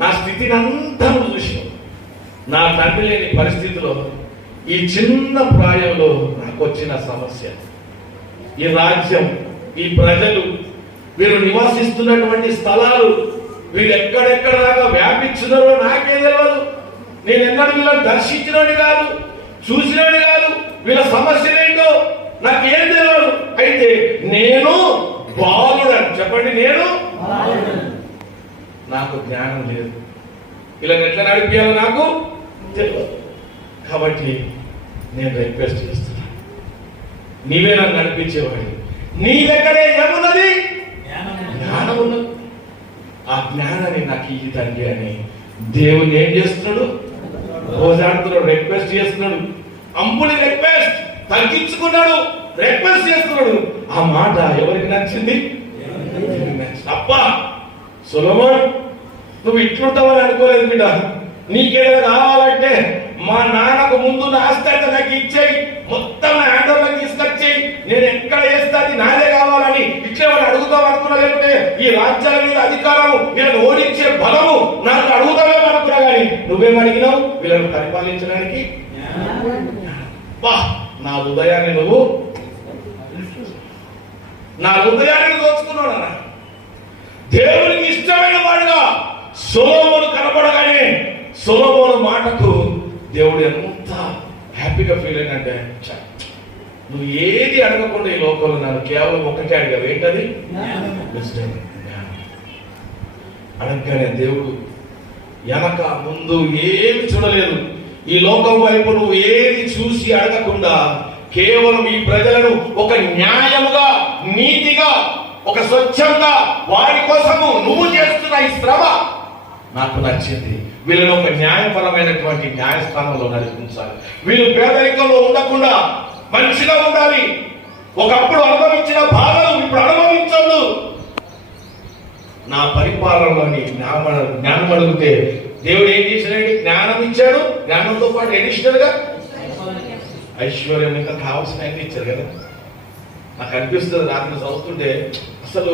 నా స్థితిని అంతా చూసి నా తండ్రి లేని పరిస్థితిలో ఈ చిన్న ప్రాయంలో నాకు వచ్చిన సమస్య, ఈ రాజ్యం, ఈ ప్రజలు, వీరు నివాసిస్తున్నటువంటి స్థలాలు, వీళ్ళు ఎక్కడెక్కడ దాకా వ్యాపించున్నారో నాకే తెలియదు. నేను ఎన్నడూ వీళ్ళని దర్శించినోని కాదు, చూసినోని కాదు. వీళ్ళ సమస్యలేంటో నాకేం తెలియదు. అయితే నేను బాలుడని చెప్పండి, నేను నాకు జ్ఞానం లేదు. వీళ్ళని ఎట్లా నడిపించాలో నాకు తెలియదు. కాబట్టి నేను రిక్వెస్ట్ చేస్తున్నా, నీవే నన్ను నడిపించేవాడి. నీ దగ్గరే ఏమున్నది? జ్ఞానం ఉన్నది. ఆ జ్ఞానాన్ని నాకు ఈ తండ్రి అని దేవుని ఏం చేస్తున్నాడు? రోజాడుతున్నాడు, రిక్వెస్ట్ చేస్తున్నాడు. అంపుని రిక్వెస్ట్ తగ్గించుకున్నాడు, రిక్వెస్ట్ చేస్తున్నాడు. ఆ మాట ఎవరికి నచ్చింది? అబ్బా సొలొమోన్, నువ్వు ఇట్లుంటావని అనుకోలేదు బిడ్డ. నీకేదైనా కావాలంటే మా నాన్నకు ముందు నా ఆస్తి నాకు ఇచ్చేయి, మొత్తం నా హ్యాండర్లకు తీసుకొచ్చేయి, నేను ఎక్కడ చేస్తే అది నాదే కావాలని ఇట్లేమని అడుగుతావు అనుకున్నా. లేకుంటే ఈ రాజ్యాల మీద అధికారము, వీళ్ళని ఓడించే బలము నాకు అడుగుతావేమో అనుకున్నా. కానీ నువ్వేం అడిగినావు? వీళ్ళని పరిపాలించడానికి. నా హృదయాన్ని నువ్వు, నా హృదయాన్ని దోచుకున్నావు. దేవునికి ఇష్టమైన వాడుగా సొలొమోను కనపడగానే సొలొమోను మాటకు దేవుడు ఎంత హ్యాపీగా ఫీల్ అయినంటే, నువ్వు ఏది అడగకుండా ఈ లోకంలో నన్ను కేవలం ఒకటే అడిగావు. ఏంటది? అడగగానే దేవుడు వెనక ముందు ఏమి చూడలేదు. ఈ లోకం వైపు నువ్వు ఏది చూసి అడగకుండా కేవలం ఈ ప్రజలను ఒక న్యాయముగా, నీతిగా, ఒక స్వచ్ఛంగా వారి కోసము నువ్వు చేస్తున్న ఈ శ్రమ నాకు నచ్చింది. వీళ్ళని ఒక న్యాయపరమైనటువంటి న్యాయస్థానంలో నడిపించాలి. వీళ్ళు పేదరికంలో ఉండకుండా మంచిగా ఉండాలి. ఒకప్పుడు అనుభవించిన బాధలు ఇప్పుడు అనుభవించదు. నా పరిపాలనలోని జ్ఞానం అడిగితే దేవుడు ఏం చేశాడండి? జ్ఞానం ఇచ్చాడు. జ్ఞానంతో పాటు అడిషనల్ గా ఐశ్వర్యం ఇంకా కావాల్సిన అన్ని ఇచ్చారు కదా. నాకు అనిపిస్తుంది రాత్రి చదువుతుంటే, అసలు